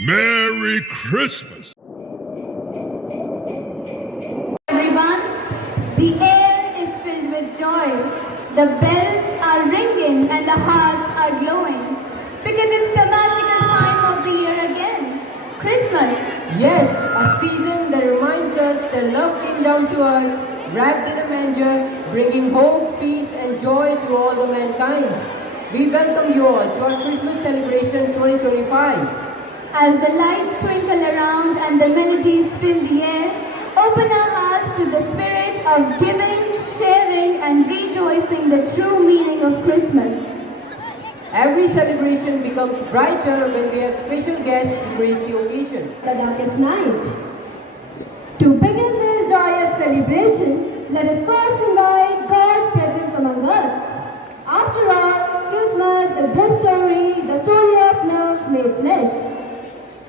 Merry Christmas! Everyone, the air is filled with joy. The bells are ringing and the hearts are glowing because it's the magical time of the year again, Christmas. Yes, a season that reminds us that love came down to earth, wrapped in a manger, bringing hope, peace, and joy to all the mankind. We welcome you all to our Christmas celebration 2025. As the lights twinkle around and the melodies fill the air, open our hearts to the spirit of giving, sharing, and rejoicing the true meaning of Christmas. Every celebration becomes brighter when we have special guests to grace the occasion. The darkest night. To begin this joyous celebration, let us first invite God's presence among us. After all, Christmas is His story, the story of love made flesh.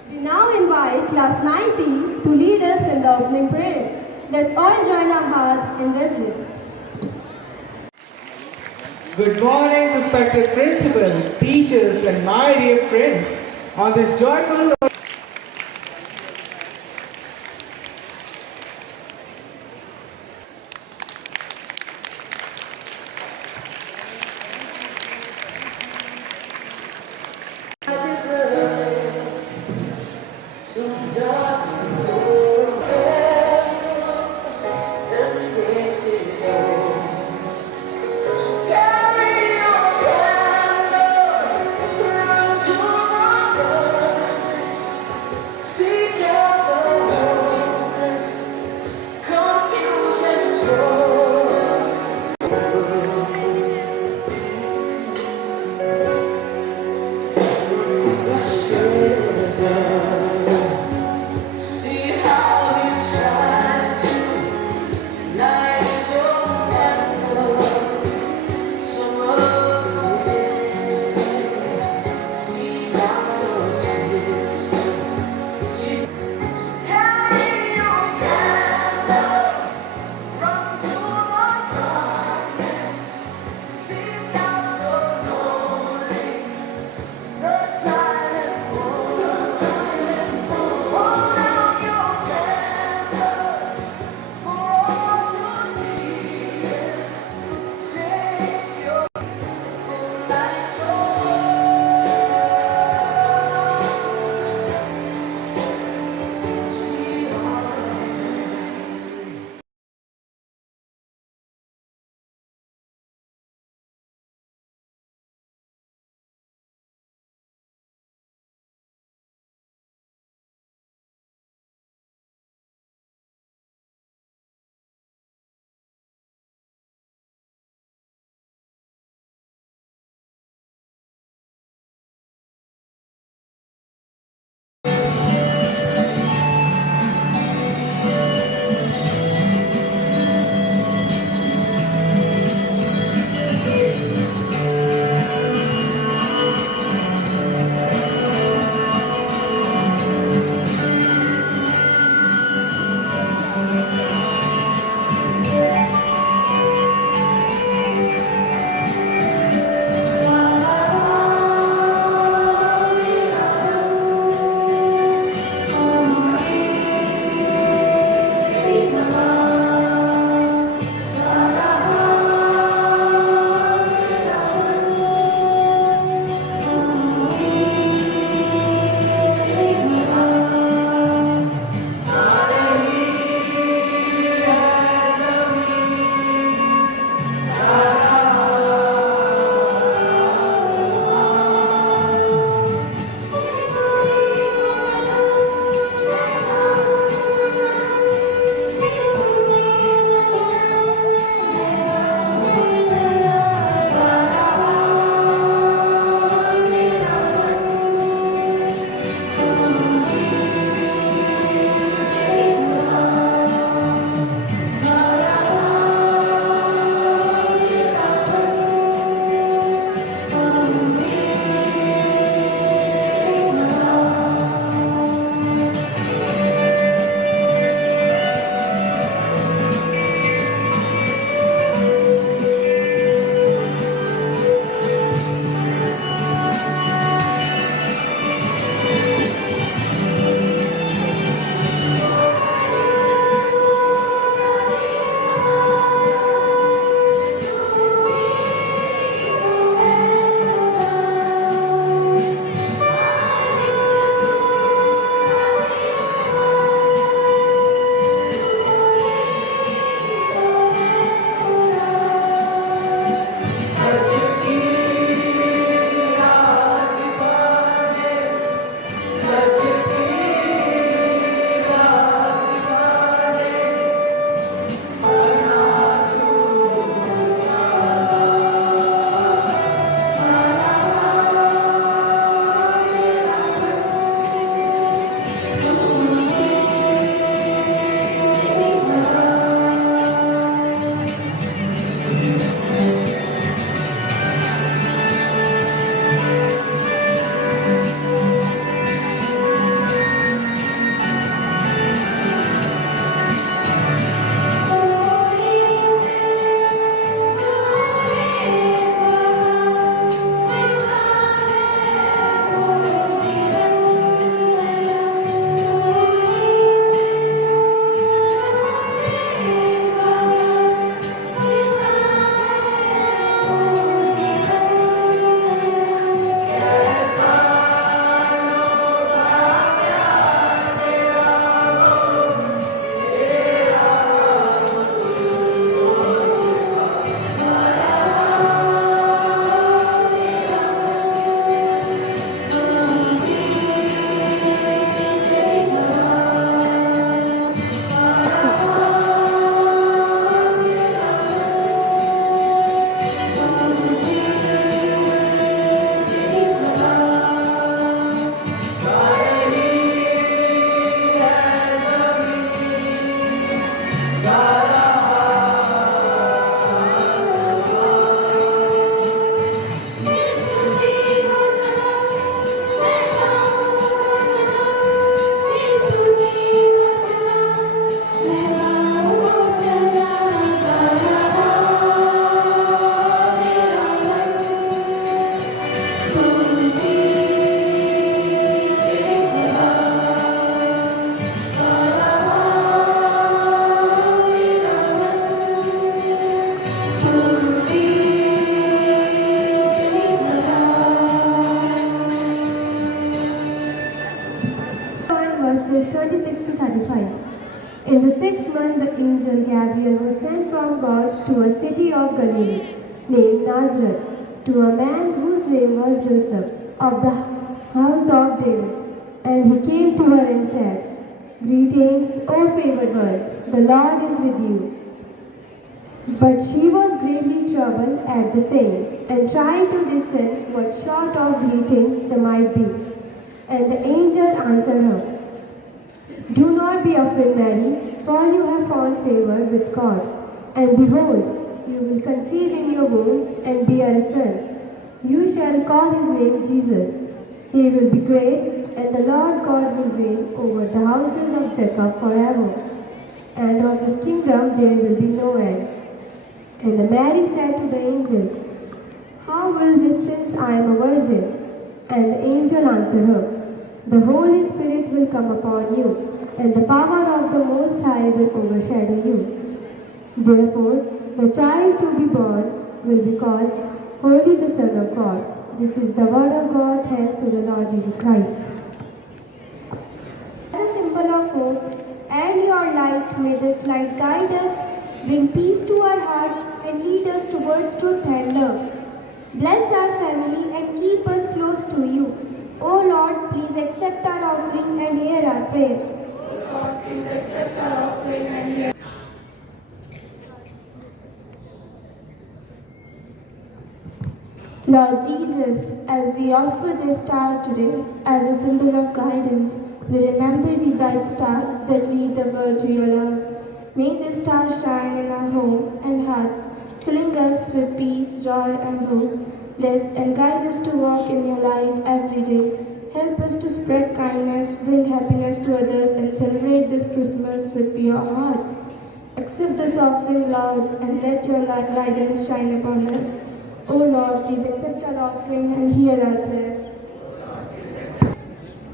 We now invite Class 90 to lead us in the opening prayer. Let's all join our hearts in reverence. Good morning, respected principal, teachers, and my dear friends. On this joyful from God to a city of Galilee named Nazareth, to a man whose name was Joseph, of the house of David. And he came to her and said, Greetings, O favored one, the Lord is with you. But she was greatly troubled at the saying, and tried to discern what sort of greetings there might be. And the angel answered her, Do not be afraid, Mary, for you have found favor with God. And behold, you will conceive in your womb and bear a son. You shall call his name Jesus. He will be great, and the Lord God will reign over the houses of Jacob forever. And of his kingdom there will be no end. And the Mary said to the angel, How will this, since I am a virgin? And the angel answered her, The Holy Spirit will come upon you, and the power of the Most High will overshadow you. Therefore, the child to be born will be called Holy, the Son of God. This is the word of God. Thanks to the Lord Jesus Christ. As a symbol of hope and your light, may this light guide us, bring peace to our hearts, and lead us towards truth and love. Bless our family and keep us close to you. O Lord, please accept our offering and hear our prayer. Lord, please accept our offering and hear. Lord Jesus, as we offer this star today as a symbol of guidance, we remember the bright star that lead the world to your love. May this star shine in our home and hearts, filling us with peace, joy, and hope. Bless and guide us to walk in your light every day. Help us to spread kindness, bring happiness to others, and celebrate this Christmas with pure hearts. Accept this offering, Lord, and let your guidance shine upon us. O Lord, please accept our offering and hear our prayer.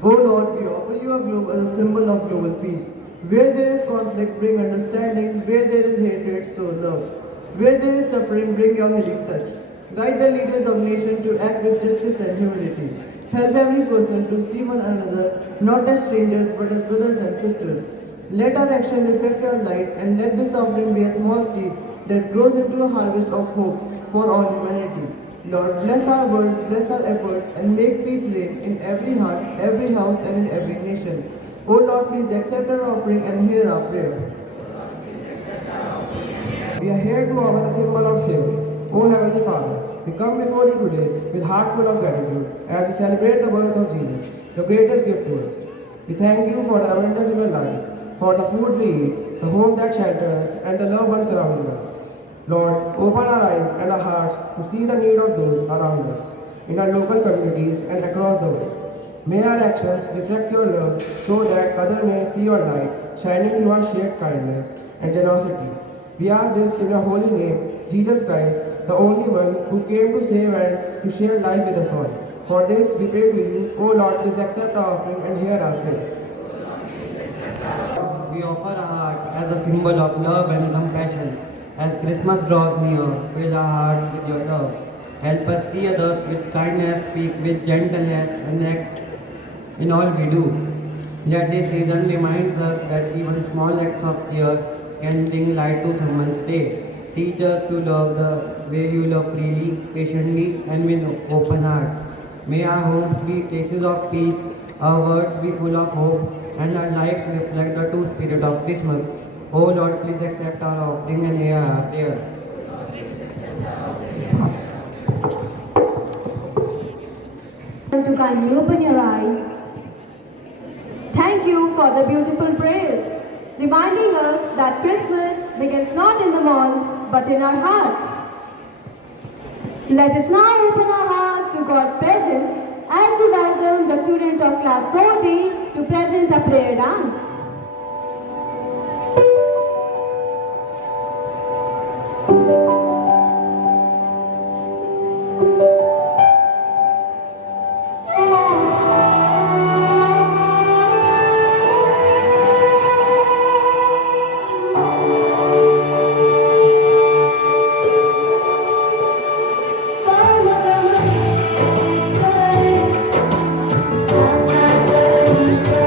O Lord, we offer you a globe as a symbol of global peace. Where there is conflict, bring understanding. Where there is hatred, sow love. Where there is suffering, bring your healing touch. Guide the leaders of nation to act with justice and humility. Help every person to see one another not as strangers but as brothers and sisters. Let our action reflect your light, and let this offering be a small seed that grows into a harvest of hope for all humanity. Lord, bless our world, bless our efforts, and make peace reign in every heart, every house, and in every nation. O Lord, please accept our offering and hear our prayer. We are here to offer the symbol of shame. O Heavenly Father, we come before you today with heart full of gratitude as we celebrate the birth of Jesus, the greatest gift to us. We thank you for the abundance in our life, for the food we eat, the home that shelters us, and the loved ones surrounding us. Lord, open our eyes and our hearts to see the need of those around us, in our local communities and across the world. May our actions reflect your love so that others may see your light shining through our shared kindness and generosity. We ask this in your holy name, Jesus Christ, the only one who came to save and to share life with us all. For this we pray to you, O Lord, please accept our offering and hear our prayer. We offer our heart as a symbol of love and compassion. As Christmas draws near, fill our hearts with your love. Help us see others with kindness, speak with gentleness, and act in all we do. Let this season reminds us that even small acts of care can bring light to someone's day. Teach us to love the way you love freely, patiently, and with open hearts. May our homes be places of peace, our words be full of hope, and our lives reflect the true spirit of Christmas. Oh Lord, please accept our offering and hear our prayer. To kindly open your eyes. Thank you for the beautiful prayers, reminding us that Christmas begins not in the malls but in our hearts. Let us now open our hearts to God's presence as we welcome the student of class 40 to present a prayer dance. Sa sa sa sa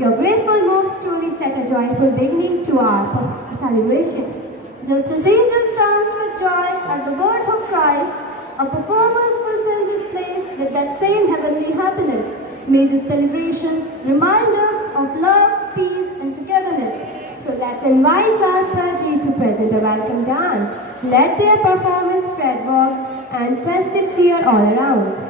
Your graceful moves truly set a joyful beginning to our celebration. Just as angels danced with joy at the birth of Christ, our performers will fill this place with that same heavenly happiness. May this celebration remind us of love, peace, and togetherness. So let's invite class 30 to present a welcome dance. Let their performance spread warmth and festive cheer all around.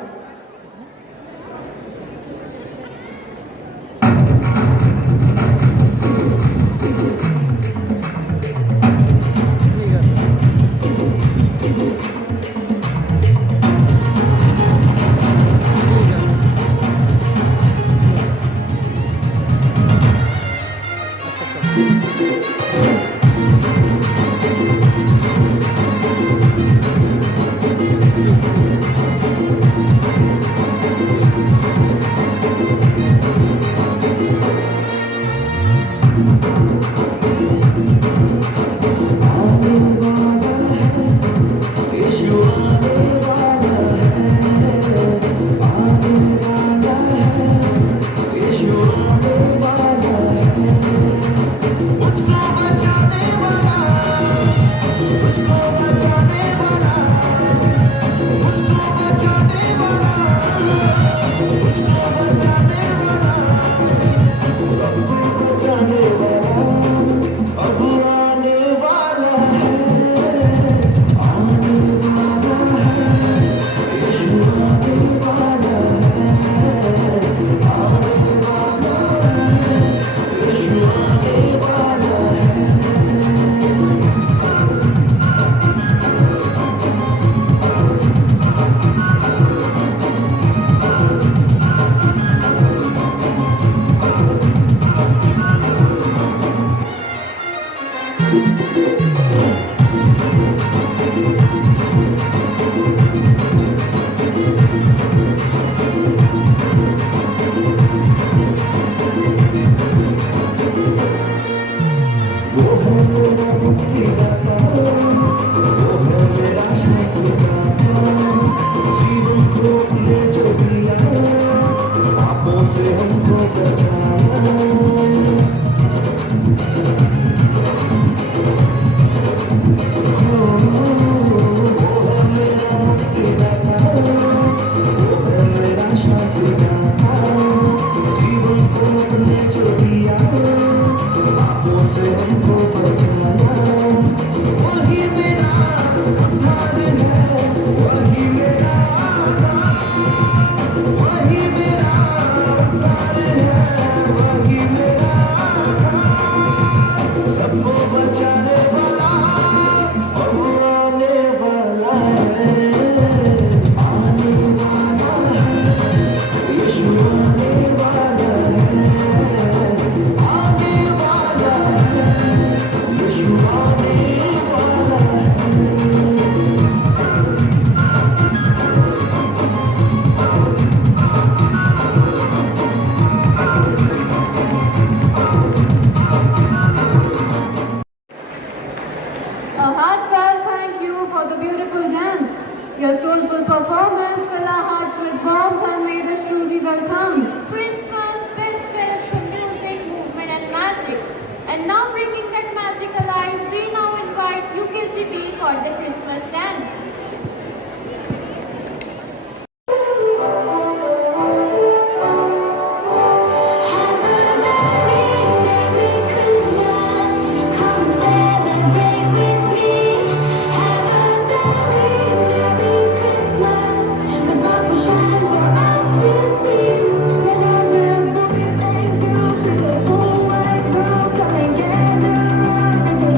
A heartfelt thank you for the beautiful dance. Your soulful performance filled our hearts with warmth and made us truly welcomed. Christmas, best spirit through music, movement and magic. And now bringing that magic alive, we now invite UKGB for the Christmas dance.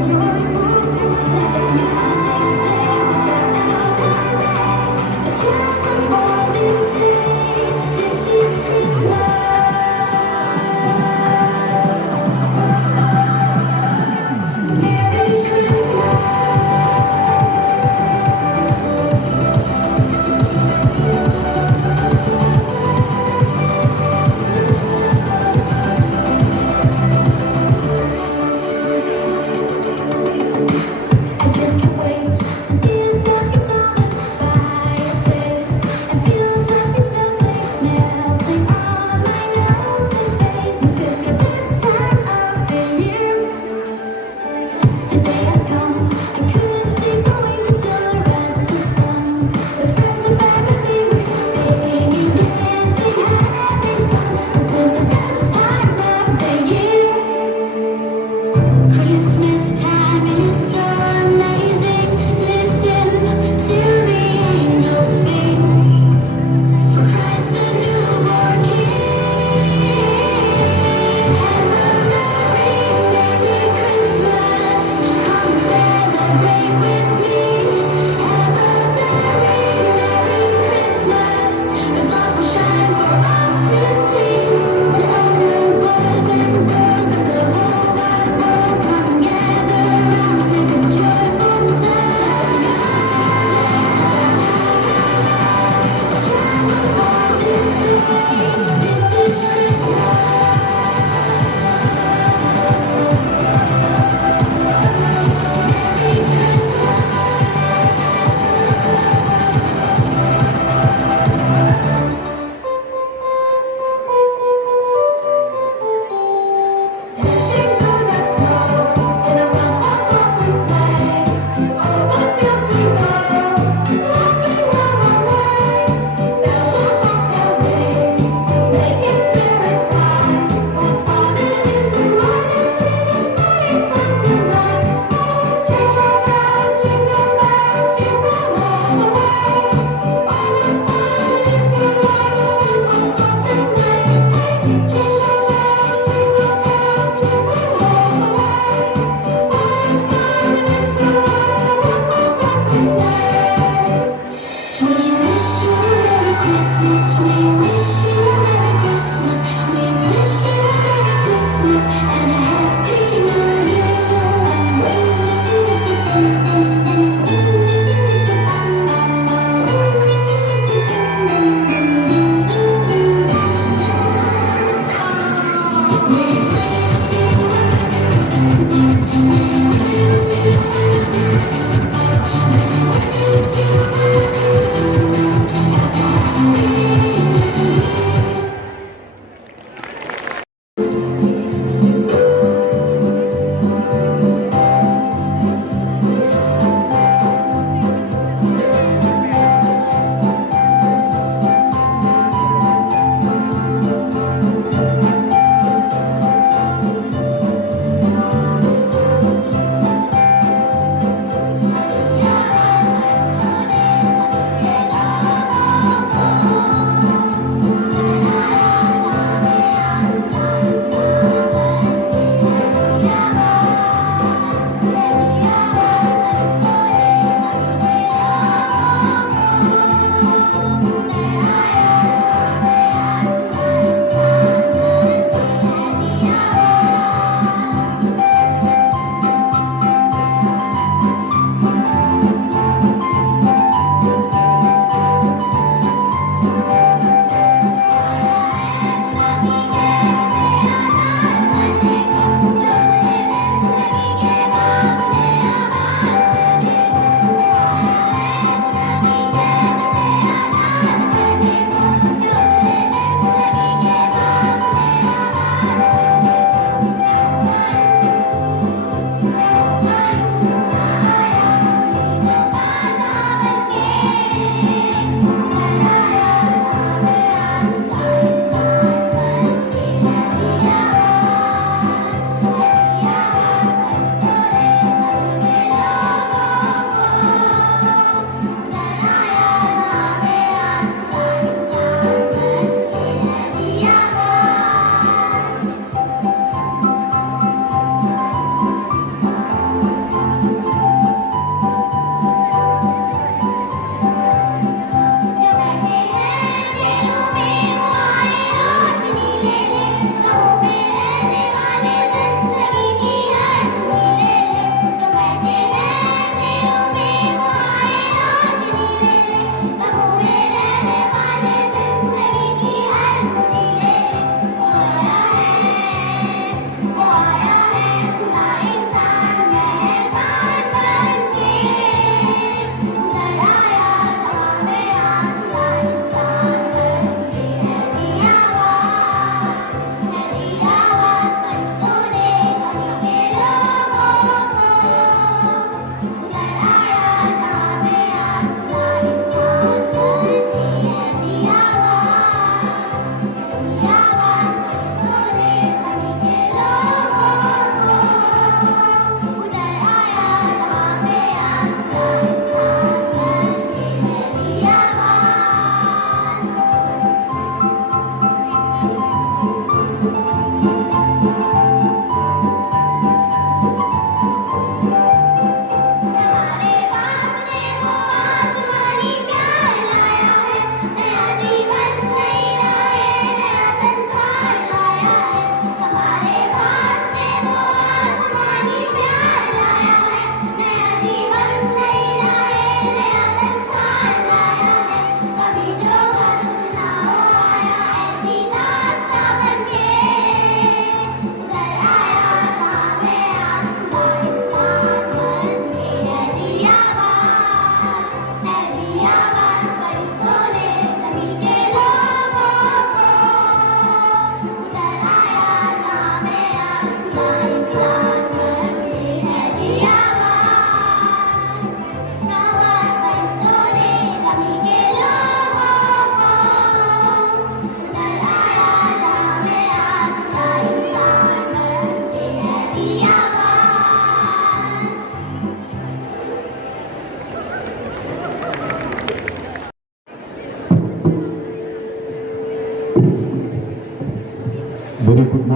Joyful singing, the music they will shout.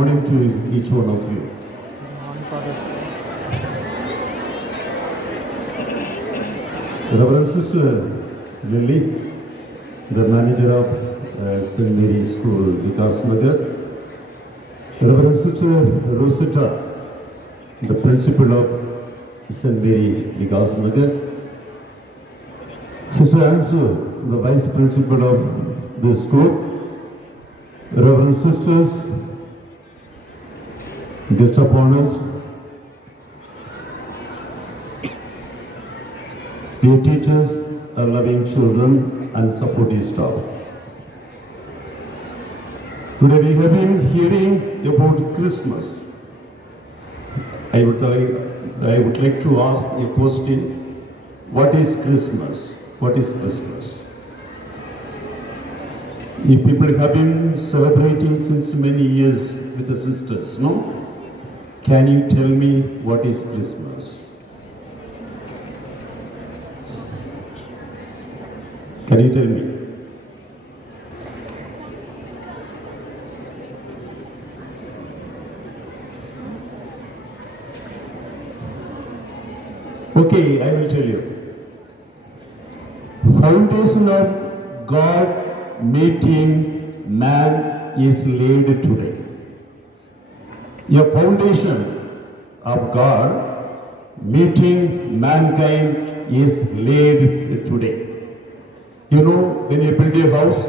morning to each one of you. Reverend Sister Lily, the manager of St. Mary's School, Vikas Nagar. Reverend Sister Rosita, the principal of St. Mary, Vikas Nagar. Sister Ansu, the vice principal of this school. Reverend Sisters, guest of honors, dear teachers, our loving children and supportive staff. Today we have been hearing about Christmas. I would like to ask a question. What is Christmas? What is Christmas? You people have been celebrating since many years with the sisters, no? Can you tell me what is Christmas? Can you tell me? Okay, I will tell you. Foundation of God meeting man is laid today. A foundation of God meeting mankind is laid today. You know, when you build a house,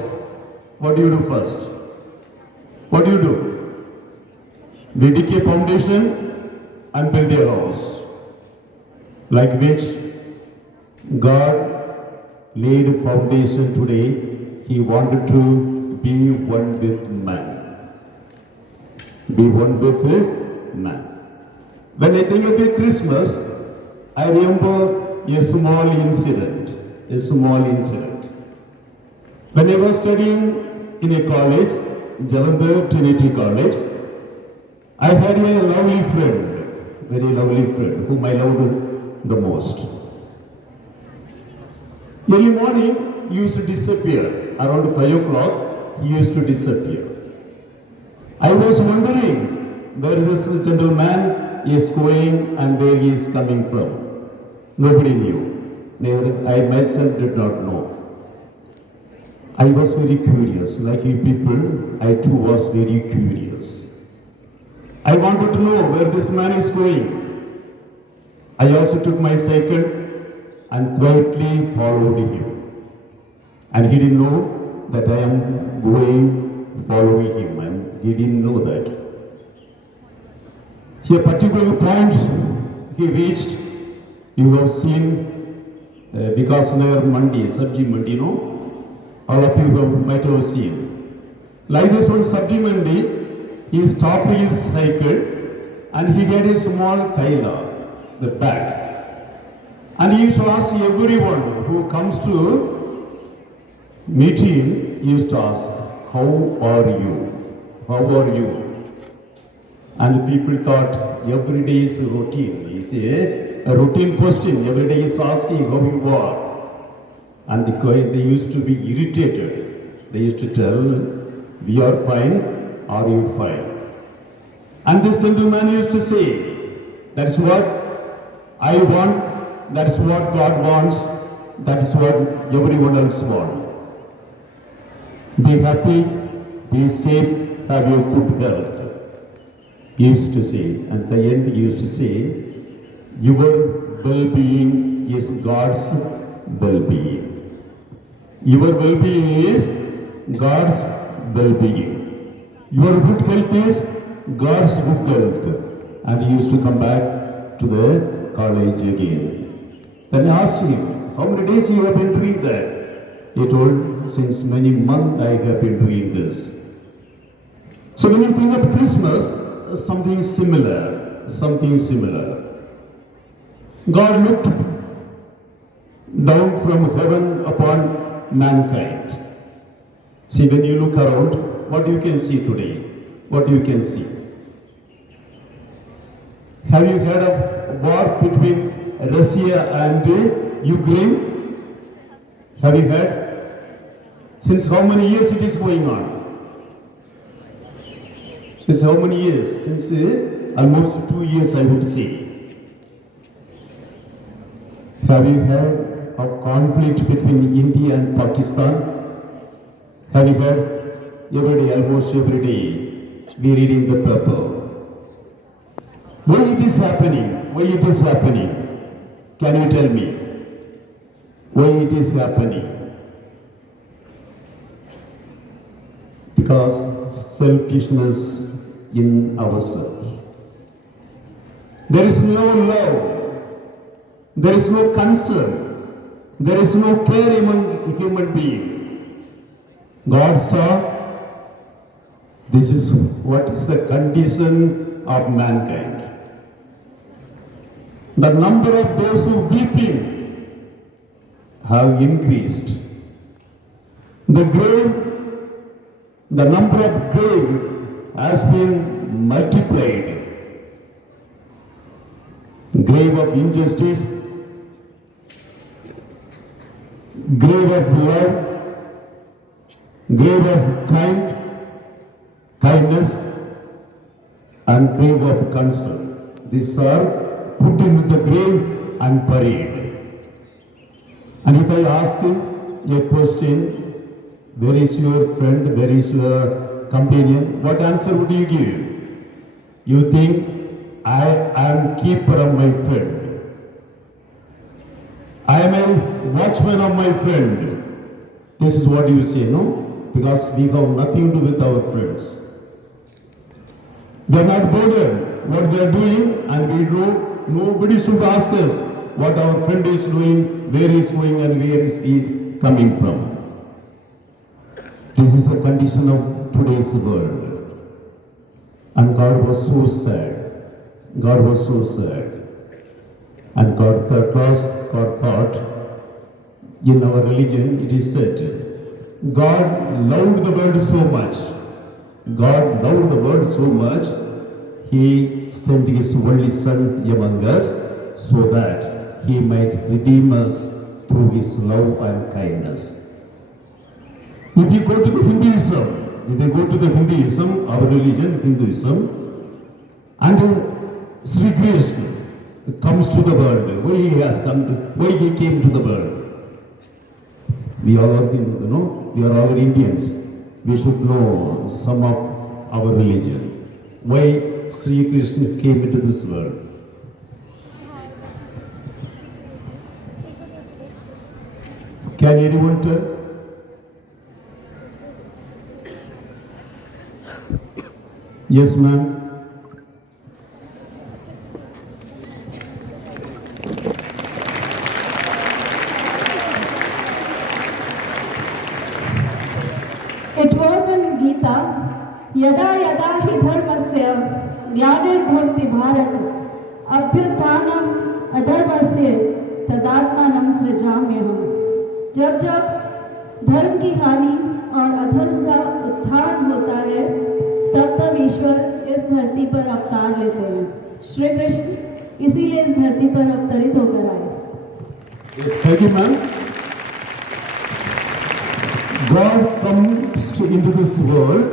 what do you do first? What do you do? We dig a foundation and build a house. Like which God laid a foundation today. He wanted to be one with man. Be one with man. When I think of a Christmas, I remember a small incident. A small incident. When I was studying in a college, Jalandhar Trinity College, I had a lovely friend, very lovely friend, whom I loved the most. Early morning, he used to disappear. Around 5 o'clock, he used to disappear. I was wondering where this gentleman is going and where he is coming from. Nobody knew. Neither I myself did not know. I was very curious. Like you people, I too was very curious. I wanted to know where this man is going. I also took my cycle and quietly followed him. And he didn't know that I am going following him, and he didn't know that. At a particular point he reached, you have seen Vikas Nagar Mandi, Sabji Mandi, all of you might have seen. Like this one Sabji Mandi, he stopped his cycle and he had a small kaila, the bag. And he used to ask everyone who comes to meet him, he used to ask, how are you? How are you? And people thought every day is routine. You see, a routine question, every day is asking how you are. And they used to be irritated. They used to tell, we are fine, are you fine? And this gentleman used to say, that's what I want, that's what God wants, that is what everyone else wants. Be happy, be safe, have your good health. He used to say, and at the end he used to say, your well-being is God's well-being. Your well-being is God's well-being. Your good health is God's good health. And he used to come back to the college again. Then I asked him, how many days you have been doing that? He told, since many months I have been doing this. So when you think of Christmas, something similar, something similar. God looked down from heaven upon mankind. See, when you look around, what you can see today? What you can see? Have you heard of war between Russia and Ukraine? Have you heard? Since how many years it is going on? This is how many years? Since almost 2 years, I would say. Have you heard of conflict between India and Pakistan? Have you heard? Every day, almost every day, we read in the paper. Why it is happening? Why it is happening? Can you tell me? Why it is happening? Because selfishness in ourselves. There is no love. There is no concern. There is no care among human beings. God saw this is what is the condition of mankind. The number of those who weeping have increased. The number of grave has been multiplied. Grave of injustice, grave of love, grave of kindness, and grave of concern. These are put into the grave and buried. And if I ask a question, where is your friend, where is your companion, what answer would you give? You think, I am keeper of my friend. I am a watchman of my friend. This is what you say, no? Because we have nothing to do with our friends. We are not bothered what they are doing, and we know nobody should ask us what our friend is doing, where he is going, and where he is coming from. This is the condition of today's world. And God was so sad. God was so sad. And God thought, in our religion it is said, God loved the world so much. God loved the world so much, He sent His only Son among us so that He might redeem us through His love and kindness. If you go to the Hinduism, our religion, Hinduism, and Sri Krishna comes to the world, why he came to the world? We all are, we are all Indians. We should know some of our religion. Why Sri Krishna came into this world? Can anyone tell? Yes, ma'am. It was in Gita, Yada Yada Hi Dharmasya Glanirбhavti Bharat Abhyuthanam Adharmasya Tadatmanam Srijamyaham. जब जब धर्म की हानि और अधर्म का उत्थान होता है, तब तब ईश्वर इस धरती पर अवतार लेते हैं। श्री कृष्ण इसीलिए इस धरती पर अवतरित होकर आए। Yes, thank you, ma'am. God comes into this world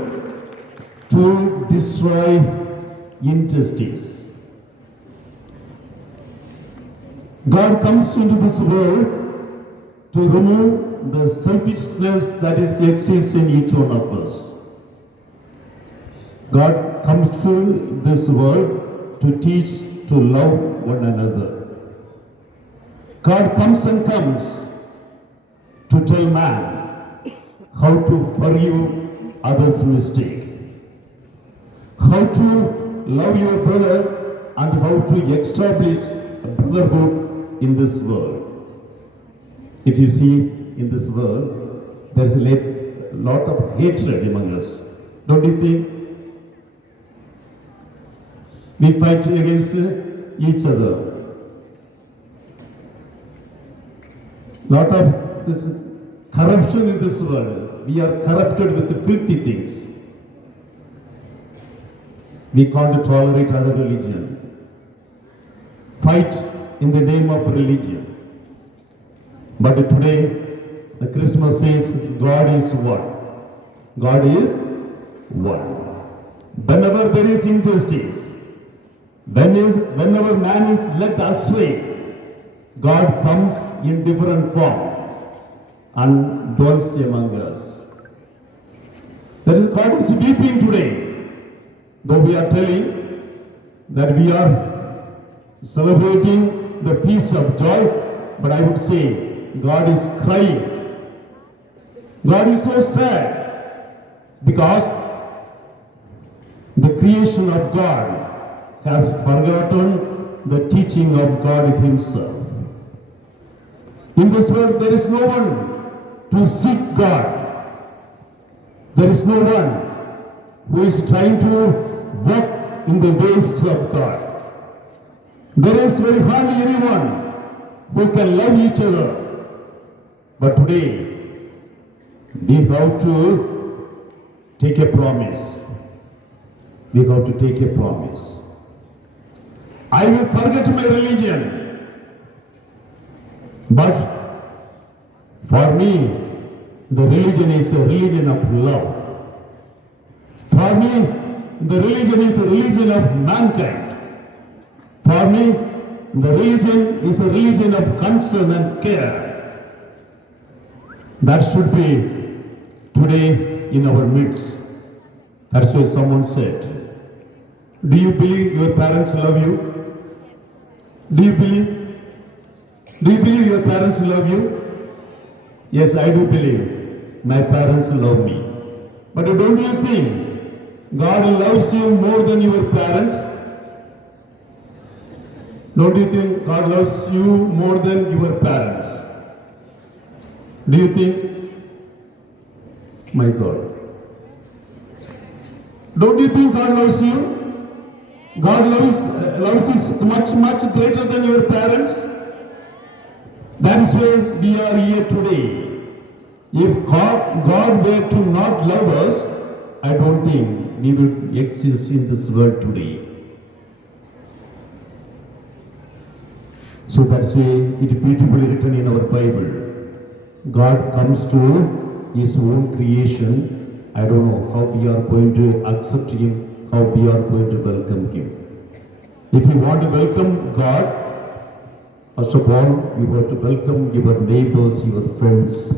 to destroy injustice. God comes into this world to remove the selfishness that exists in each one of us. God comes to this world to teach to love one another. God comes to tell man how to forgive others' mistake, how to love your brother, and how to establish a brotherhood in this world. If you see in this world, there is a lot of hatred among us. Don't you think? We fight against each other. Lot of this corruption in this world. We are corrupted with the filthy things. We can't tolerate other religion. Fight in the name of religion. But today, the Christmas says God is one. God is one. whenever there is injustice, whenever man is led astray, God comes in different form and dwells among us. That is, God is weeping today. Though we are telling that we are celebrating the feast of joy, but I would say God is crying. God is so sad because the creation of God has forgotten the teaching of God Himself. In this world, there is no one to seek God. There is no one who is trying to walk in the ways of God. There is very hardly anyone who can love each other. But today, we have to take a promise. We have to take a promise. I will forget my religion, but for me, the religion is a religion of love. For me, the religion is a religion of mankind. For me, the religion is a religion of concern and care. That should be today in our midst. That's why someone said, do you believe your parents love you? Do you believe? Do you believe your parents love you? Yes, I do believe my parents love me. But don't you think God loves you more than your parents? Don't you think God loves you more than your parents? Do you think? My God. Don't you think God loves you? God loves is much greater than your parents. That is why we are here today. If God were to not love us, I don't think we would exist in this world today. So that's why it is beautifully written in our Bible. God comes to His own creation. I don't know how we are going to accept Him, how we are going to welcome Him. If you want to welcome God, first of all, you have to welcome your neighbors, your friends.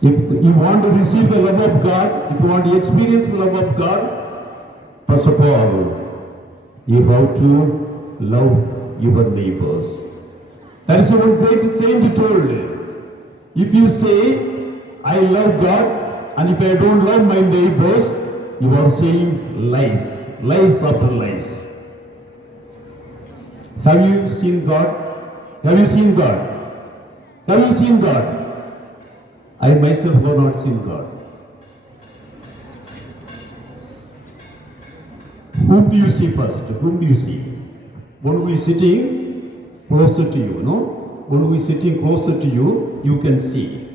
If you want to receive the love of God, if you want to experience the love of God, first of all, you have to love your neighbors. That is one great saint told. If you say, I love God, and if I don't love my neighbors, you are saying lies, lies after lies. Have you seen God? Have you seen God? Have you seen God? I myself have not seen God. Whom do you see first? Whom do you see? One who is sitting closer to you, no? One who is sitting closer to you, you can see.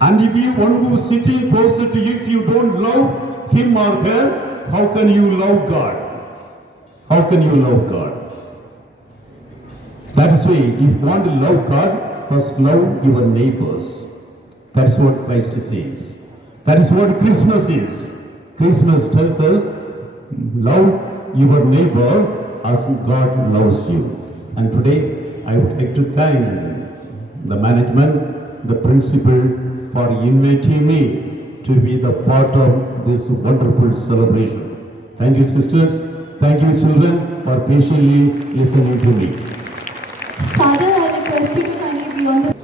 And if you, one who is sitting closer to you, if you don't love him or her, how can you love God? How can you love God? That is why, if you want to love God, first love your neighbors. That is what Christ says. That is what Christmas is. Christmas tells us, love your neighbor as God loves you. And today, I would like to thank the management, the principal, for inviting me to be the part of this wonderful celebration. Thank you, sisters. Thank you, children, for patiently listening to me. Father, I request you to kindly be on the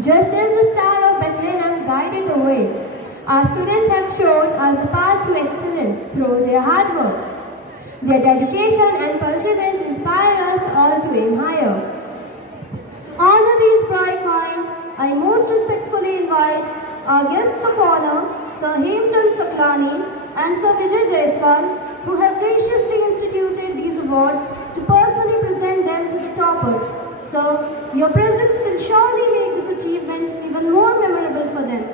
Just as the star of Bethlehem guided the way, our students have shown us the path to excellence through their hard work. Their dedication and perseverance inspire us all to aim higher. To honor these bright minds, I most respectfully invite our guests of honor, Sir Hemchand Saklani and Sir Vijay Jaiswal, who have graciously instituted these awards to personally present them to the toppers. Sir, your presence will surely make this achievement even more memorable for them.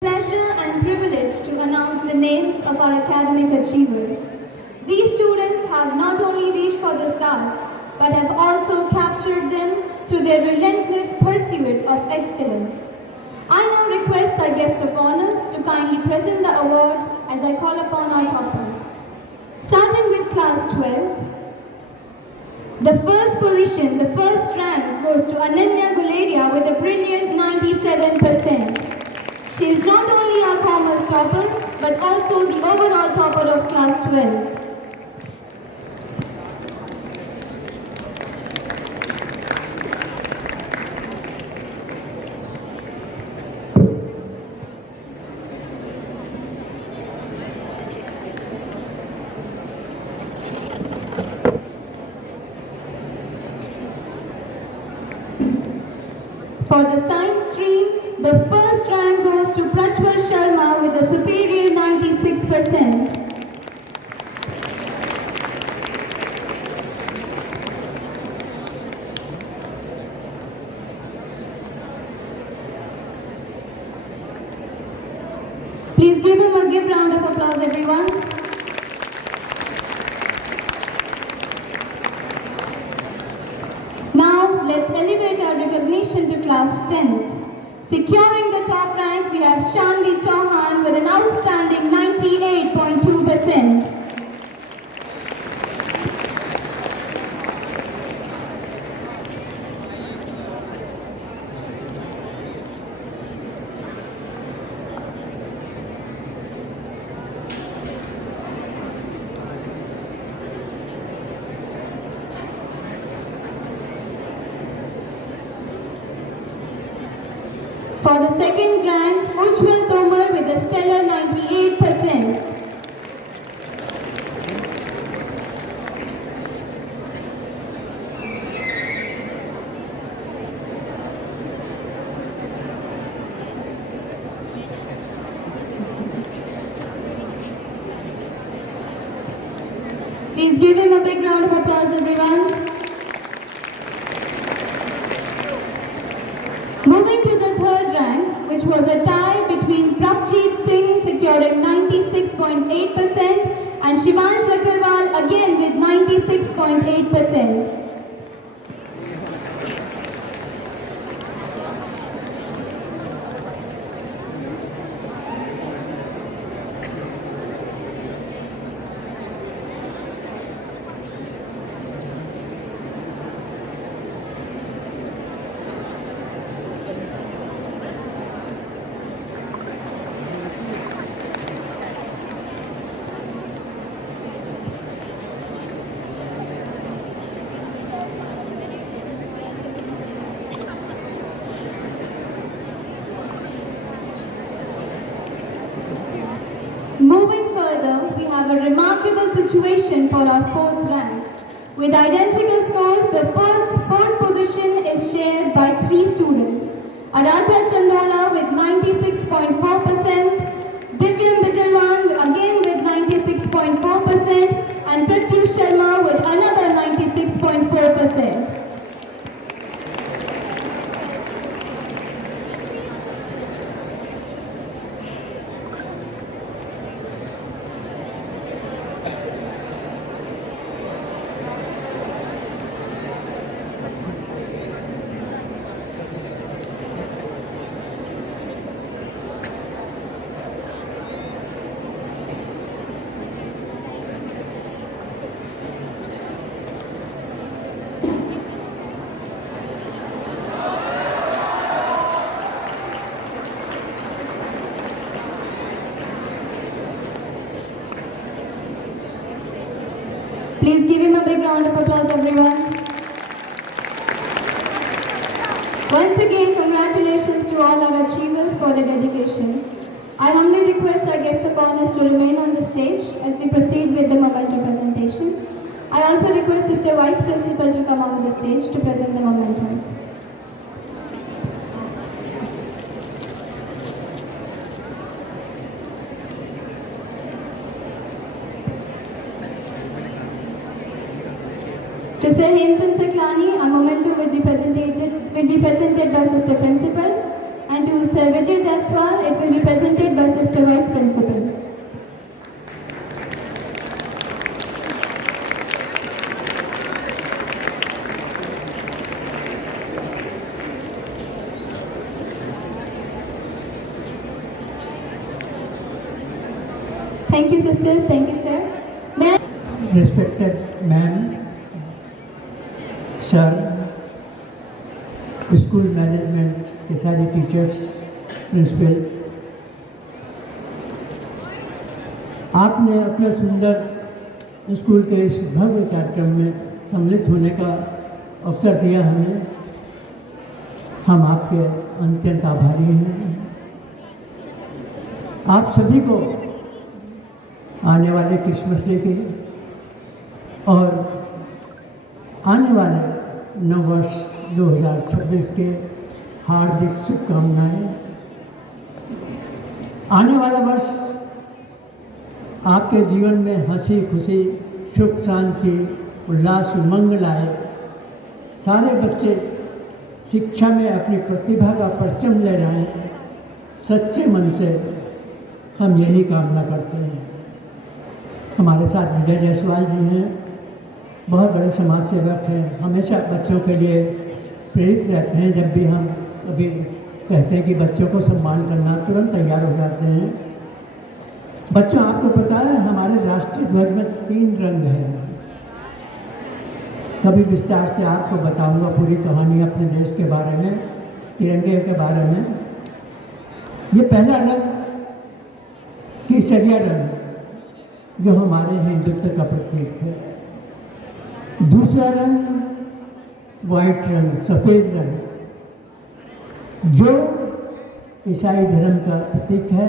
Pleasure and privilege to announce the names of our academic achievers. These students have not only reached for the stars, but have also captured them through their relentless pursuit of excellence. I now request our guest of honors to kindly present the award as I call upon our toppers. Starting with class 12th, the first position, the first rank goes to Ananya Guleria with a brilliant 97%. She is not only our commerce topper, but also the overall topper of class 12. For the science stream, the first rank goes to Prajwal Sharma with a superior 96%. Please give him a big round of applause, everyone. Now, let's elevate our recognition to class 10th. Securing the top rank, we have Shanvi Chauhan with an outstanding 98.2%. For the second rank, Ujjwal Tomar with a stellar 98%. Please give him a big round of applause, everyone. Moving to the third rank, which was a tie between Prabjeet Singh securing 96.8% and Shivansh Lakharwal again with 96.8%. Moving further, we have a remarkable situation for our fourth rank. With identical scores, the fourth position is shared by three students. Aradhya Chandola with 96.4%, Divyam Bijalwan again with 96.4%, and Pratyush Sharma with another 96.4%. a big round of applause, everyone. Once again, congratulations to all our achievers for their dedication. I humbly request our guest of honors to remain on the stage as we proceed with the memento presentation. I also request Sister Vice Principal to come on the stage to present the mementos. To Sir Hemchand Saklani, a memento will be presented by Sister Principal, and to Sir Vijay Jaiswal, it will be presented by Sister Vice Principal. Thank you, sisters. Thank you, sir. Respected ma'am, sir, school management के सारे teachers, principal, आपने अपने सुंदर school के इस भव्य कार्यक्रम में सम्मिलित होने का अवसर दिया हमें। हम आपके अत्यंत आभारी हैं। आप सभी को आने वाले क्रिसमस डे के और आने वाले नववर्ष 2026 के हार्दिक शुभकामनाएं। आने वाला वर्ष आपके जीवन में हंसी खुशी, सुख शांति, उल्लास उमंग लाए। सारे बच्चे शिक्षा में अपनी प्रतिभा का परचम ले रहे हैं। सच्चे मन से हम यही कामना करते हैं। हमारे साथ विजय जायसवाल जी हैं, बहुत बड़े समाज सेवक हैं, हमेशा बच्चों के लिए प्रेरित रहते हैं। जब भी हम कभी कहते हैं कि बच्चों को सम्मान करना, तुरंत तैयार हो जाते हैं। बच्चों, आपको पता है हमारे राष्ट्रीय ध्वज में 3 रंग हैं। कभी विस्तार से आपको बताऊंगा पूरी कहानी अपने देश के बारे में, तिरंगे के बारे में। ये पहला रंग केसरिया रंग, जो हमारे हिंदुत्व का प्रतीक है। दूसरा रंग वाइट रंग, सफ़ेद रंग, जो ईसाई धर्म का प्रतीक है,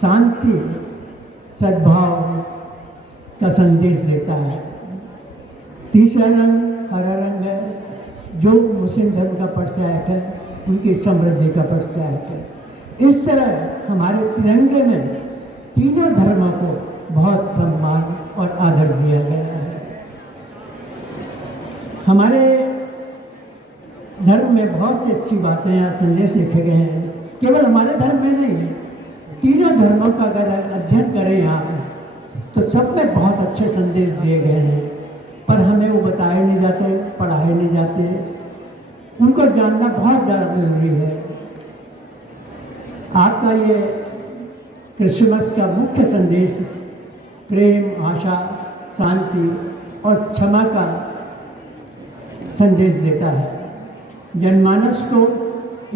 शांति सद्भाव का संदेश देता है। तीसरा रंग हरा रंग है, जो मुस्लिम धर्म का प्रचारक है, उनकी समृद्धि का प्रचारक है। इस तरह हमारे तिरंगे में तीनों धर्मों को बहुत सम्मान और आदर दिया गया है। हमारे धर्म में बहुत सी अच्छी बातें या संदेश लिखे गए हैं। केवल हमारे धर्म में नहीं, तीनों धर्मों का अगर अध्ययन करें आप, तो सब में बहुत अच्छे संदेश दिए गए हैं। पर हमें वो बताए नहीं जाते, पढ़ाए नहीं जाते। उनको जानना बहुत ज़्यादा जरूरी है। आपका ये क्रिसमस का मुख्य संदेश प्रेम, आशा, शांति और क्षमा का संदेश देता है। जनमानस को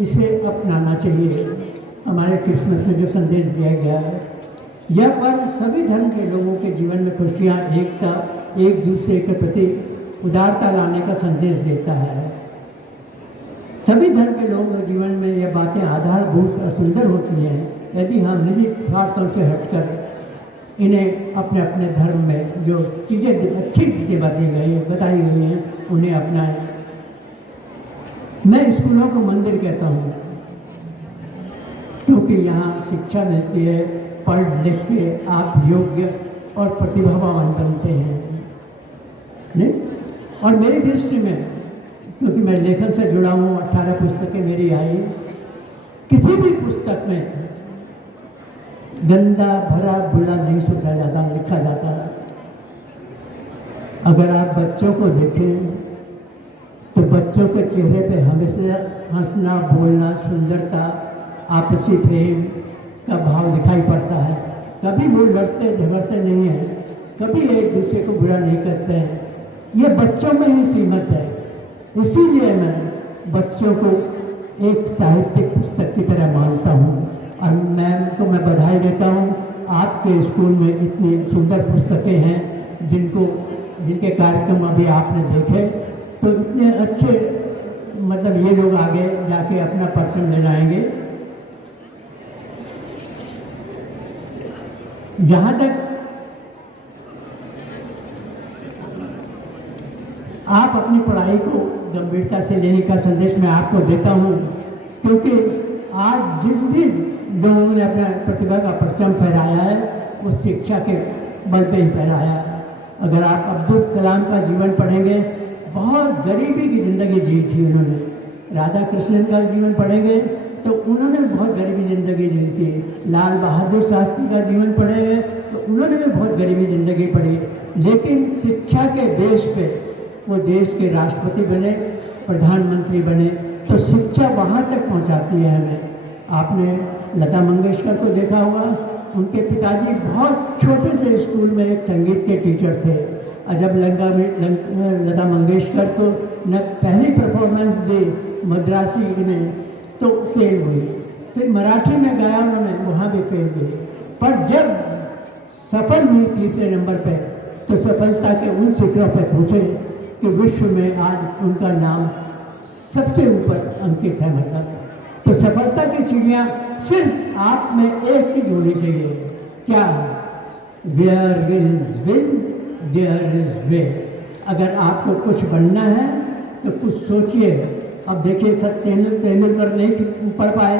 इसे अपनाना चाहिए। हमारे क्रिसमस में जो संदेश दिया गया है, यह पर्व सभी धर्म के लोगों के जीवन में खुशियाँ, एकता, एक दूसरे के प्रति उदारता लाने का संदेश देता है। सभी धर्म के लोगों के जीवन में यह बातें आधारभूत और सुंदर होती हैं यदि हम निजी स्वार्थों से हटकर इन्हें अपने अपने धर्म में जो चीज़ें अच्छी चीज़ें बताई गई हैं उन्हें अपनाएं। मैं स्कूलों को मंदिर कहता हूँ, क्योंकि यहाँ शिक्षा मिलती है। पढ़ लिख के आप योग्य और प्रतिभावान बनते हैं, नहीं? और मेरी दृष्टि में, क्योंकि मैं लेखन से जुड़ा हूँ, 18 पुस्तकें मेरी आई, किसी भी पुस्तक में गंदा भरा बुरा नहीं सोचा जाता, लिखा जाता। अगर आप बच्चों को देखें तो बच्चों के चेहरे पे हमेशा हंसना, बोलना, सुंदरता, आपसी प्रेम का भाव दिखाई पड़ता है। कभी वो लड़ते झगड़ते नहीं हैं, कभी एक दूसरे को बुरा नहीं करते हैं। ये बच्चों में ही सीमित है। इसीलिए मैं बच्चों को एक साहित्यिक पुस्तक की तरह मानता हूँ। और मैम को मैं बधाई देता हूँ, आपके स्कूल में इतनी सुंदर पुस्तकें हैं जिनको जिनके कार्यक्रम अभी आपने देखे, तो इतने अच्छे मतलब ये लोग आगे जाके अपना परचम ले जाएंगे। जहाँ तक आप अपनी पढ़ाई को गंभीरता से लेने का संदेश मैं आपको देता हूँ, क्योंकि आज जिस भी लोगों ने अपना प्रतिभा का परचम फहराया है वो शिक्षा के बल पे ही फहराया है। अगर आप अब्दुल कलाम का जीवन पढ़ेंगे, बहुत गरीबी की ज़िंदगी जी थी उन्होंने। राधा कृष्णन का जीवन पढ़ेंगे तो उन्होंने भी बहुत गरीबी ज़िंदगी जी थी। लाल बहादुर शास्त्री का जीवन पढ़ेंगे तो उन्होंने भी बहुत गरीबी ज़िंदगी पढ़ी, लेकिन शिक्षा के बेस पे वो देश के राष्ट्रपति बने, प्रधानमंत्री बने। तो शिक्षा वहाँ तक पहुँचाती है हमें। आपने लता मंगेशकर को देखा होगा, उनके पिताजी बहुत छोटे से स्कूल में एक संगीत के टीचर थे। जब लता मंगेशकर को न पहली परफॉर्मेंस दी मद्रासी ने तो फेल हुई, फिर मराठी में गाया उन्होंने, वहाँ भी फेल हुई। पर जब सफल हुई तीसरे नंबर पे, तो सफलता के उन शिखरों पर पहुँचे कि विश्व में आज उनका नाम सबसे ऊपर अंकित है। मतलब तो सफलता की सीढ़ियाँ सिर्फ आप में एक चीज होनी चाहिए, क्या? Where is will, there is way। अगर आपको कुछ बनना है तो कुछ सोचिए। अब देखिए, तेंदुलकर नहीं पढ़ पाए,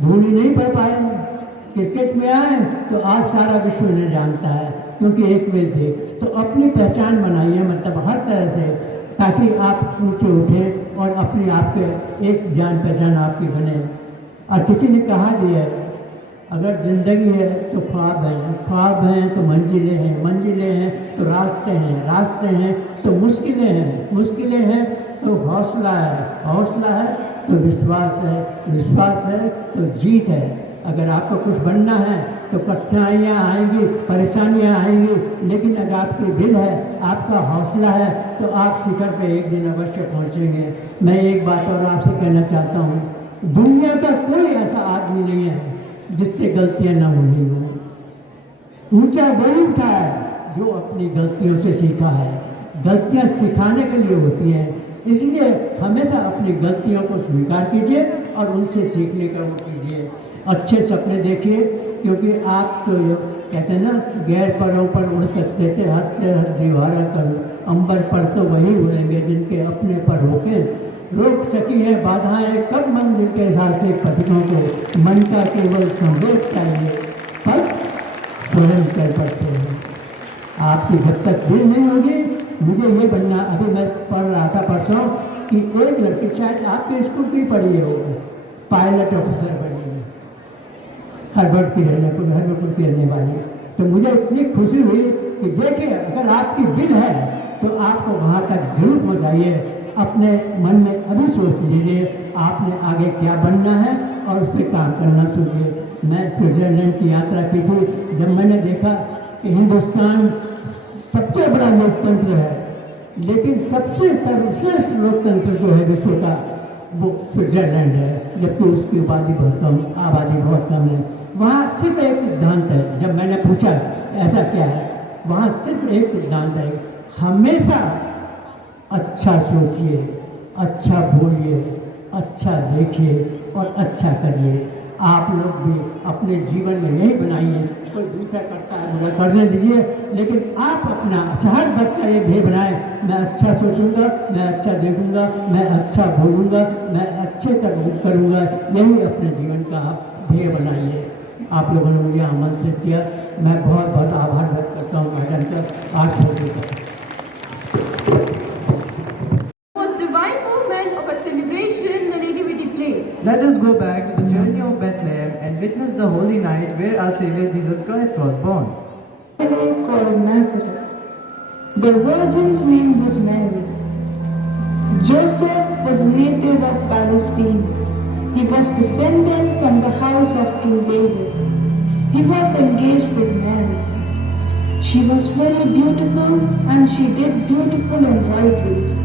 धोनी नहीं पढ़ पाए, क्रिकेट में आए तो आज सारा विश्व उन्हें जानता है, क्योंकि एक विल थे। तो अपनी पहचान बनाइए, मतलब हर तरह से, ताकि आप ऊँचे उठें और अपने आप के एक जान पहचान आपकी बने। और किसी ने कहा भी है, अगर ज़िंदगी है तो ख्वाब हैं, ख्वाब हैं तो मंजिलें हैं, मंजिलें हैं तो रास्ते हैं, रास्ते हैं तो मुश्किलें हैं, मुश्किलें हैं तो हौसला है, हौसला है तो विश्वास है, विश्वास है तो जीत है। अगर आपको कुछ बनना है तो कठिनाइयाँ आएंगी, परेशानियाँ आएंगी, लेकिन अगर आपकी दिल है, आपका हौसला है, तो आप शिखर पे एक दिन अवश्य पहुँचेंगे। मैं एक बात और आपसे कहना चाहता हूँ, दुनिया का कोई ऐसा आदमी नहीं है जिससे गलतियाँ न हुई हों। ऊंचा वही उठा है जो अपनी गलतियों से सीखा है। गलतियाँ सिखाने के लिए होती हैं, इसलिए हमेशा अपनी गलतियों को स्वीकार कीजिए और उनसे सीखने का वो कीजिए। अच्छे सपने देखिए, क्योंकि आप तो कहते हैं ना, गैर परों पर उड़ सकते थे, हद से हद दीवारा करूँ, अंबर पर तो वही उड़ेंगे जिनके अपने पर होके। रोक सकी है बाधाएं कब मंजिल के साथ से पथिकों को, मन का केवल संवेद चाहिए, पर स्वयं चल पड़ते हैं। आपकी जब तक दिल नहीं होगी, मुझे ये बनना, अभी मैं पढ़ रहा था परसों कि एक लड़की शायद आपके स्कूल की पढ़ी है, वो पायलट ऑफिसर बनी है, हरबर्टपुर की रहने वाली। तो मुझे इतनी खुशी हुई कि देखिए, अगर आपकी दिल है तो आपको वहाँ तक जरूर पहुँचाइए। अपने मन में अभी सोच लीजिए आपने आगे क्या बनना है और उस पर काम करना चाहिए। मैं स्विट्जरलैंड की यात्रा की थी, जब मैंने देखा कि हिंदुस्तान सबसे बड़ा लोकतंत्र है, लेकिन सबसे सर्वश्रेष्ठ लोकतंत्र जो है विश्व का, वो स्विट्जरलैंड है, जबकि उसकी आबादी बहुत कम है। वहाँ सिर्फ एक सिद्धांत है। जब मैंने पूछा ऐसा क्या है, वहाँ सिर्फ एक सिद्धांत है, हमेशा अच्छा सोचिए, अच्छा बोलिए, अच्छा देखिए और अच्छा करिए। आप लोग भी अपने जीवन में यही बनाइए। कोई दूसरा करता है मुझे करने दीजिए, लेकिन आप अपना, हर बच्चा ये ध्येय बनाए, मैं अच्छा सोचूंगा, मैं अच्छा देखूंगा, मैं अच्छा बोलूंगा, मैं अच्छे करूंगा। यही अपने जीवन का आप ध्येय बनाइए। आप लोगों ने मुझे आमंत्रित किया, मैं बहुत बहुत आभार व्यक्त करता हूँ मैडम का। 8 बजे तक Let us go back to the journey of Bethlehem and witness the holy night where our Savior Jesus Christ was born. Called Nazareth. The virgin's name was Mary. Joseph was native of Palestine. He was descended from the house of King David. He was engaged with Mary. She was very beautiful and she did beautiful embroideries.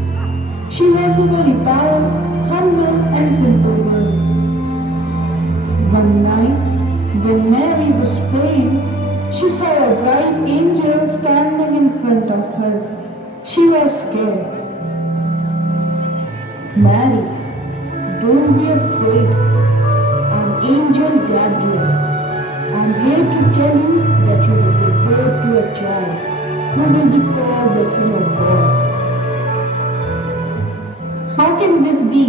She was a very pious, humble and simple girl. One night, when Mary was praying, she saw a bright angel standing in front of her. She was scared. Mary, don't be afraid. I'm Angel Gabriel. I'm here to tell you that you will give birth to a child who will be called the Son of God. How can this be,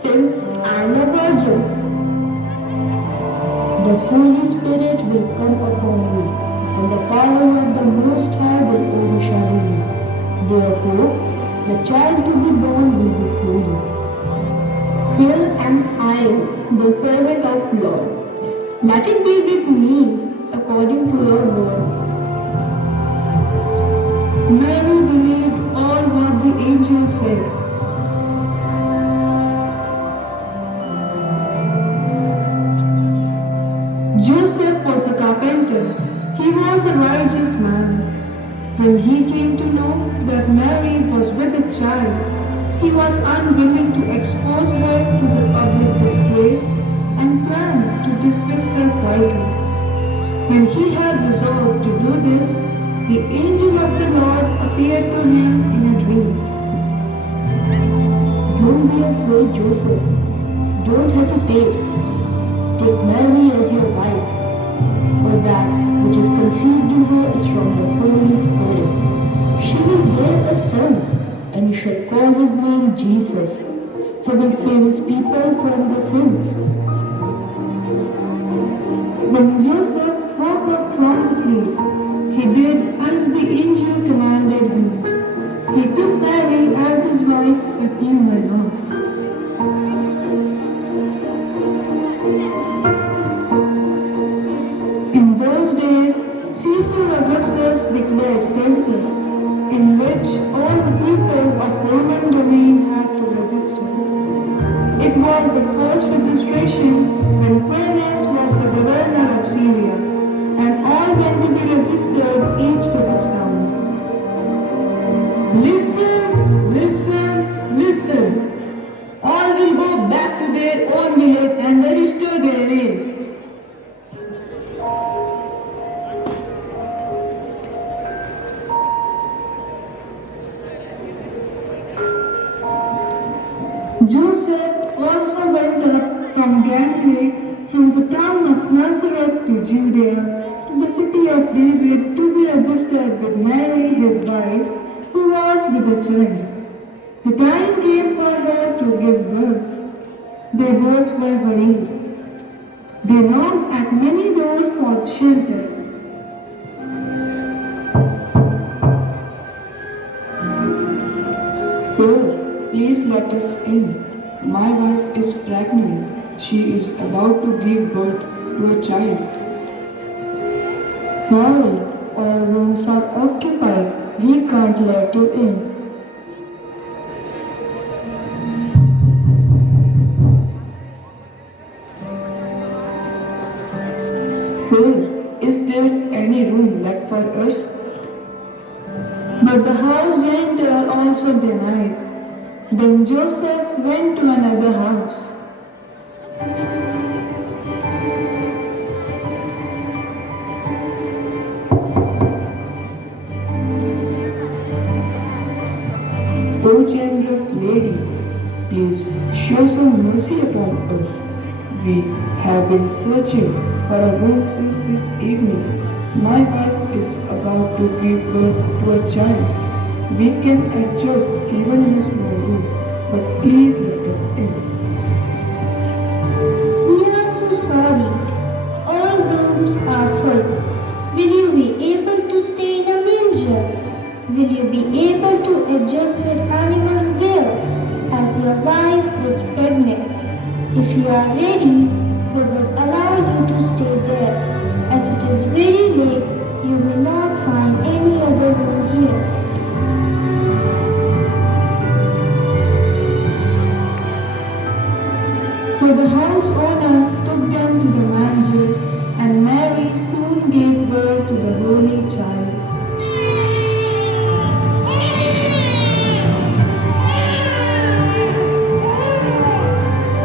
since I am a virgin? The Holy Spirit will come upon you, and the power of the Most High will overshadow you. Therefore, the child to be born will be holy. Here am I, the servant of Lord. Let it be with me according to your words. Mary believed all what the angel said. Joseph was a carpenter. He was a righteous man. When he came to know that Mary was with a child, he was unwilling to expose her to the public disgrace and planned to dismiss her quietly. When he had resolved to do this, the angel of the Lord appeared to him in a dream. Don't be afraid, Joseph. Don't hesitate. Take Mary as your wife, for that which is conceived in her is from the Holy Spirit. She will bear a son, and you shall call his name Jesus. He will save his people from their sins. When Joseph woke up from sleep, he did as the angel commanded him. He took Mary as his wife, but knew her not. In those days, Caesar Augustus declared census, in which all the people of Roman domain had to register. It was the first registration when Quirinius was the governor of Syria, and all went to be registered, each to his town. Listen, listen, listen. All will go back to their own village and register their names. Joseph also went up from Galilee, from the town of Nazareth to Judea, to the city of David, to be registered with Mary his bride, who was with a child. The time came for her to give birth. They both were worried. They knocked at many doors for shelter. Sir, please let us in. My wife is pregnant. She is about to give birth to a child. Sorry, all rooms are occupied. We can't let you in. Sir, is there any room left for us? But the house renter also denied. Then Joseph went to another house. O generous lady, please show some mercy upon us. We have been searching for a room since this evening. My wife is about to give birth to a child. We can adjust even in a small room, but please let us in. We are so sorry. All rooms are full. Will you be able to stay in a manger? Will you be able to adjust your animals there, as your wife is pregnant? If you are ready, we will allow you to stay there. As it is very late, you will not find any other room here. So the house owner took them to the manger, and Mary soon gave birth to the Holy Child.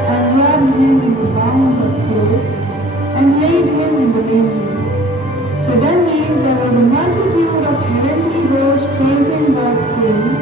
And wrapped him in the bounds of cloth, and laid him in the manger. Suddenly there was a multitude of heavenly hosts praising God, saying,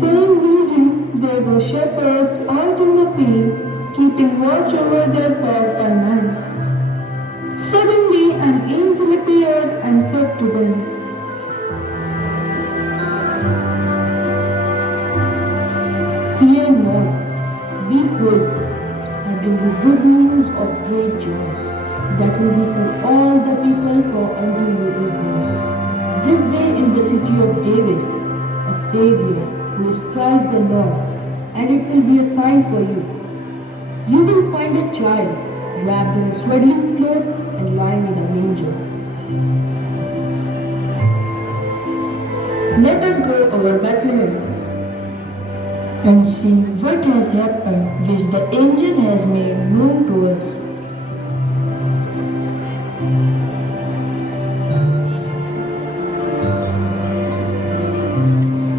same region, there were shepherds out in the field, keeping watch over their flock by night. Suddenly, an angel appeared and said to them, "Fear not, be good. I bring you good news of great joy that will be for all the people, for unto you is born this day in the city of David a Savior who is Christ the Lord, and it will be a sign for you. You will find a child wrapped in a swaddling cloth and lying in a manger." Let us go over Bethlehem and see what has happened which the angel has made known to us.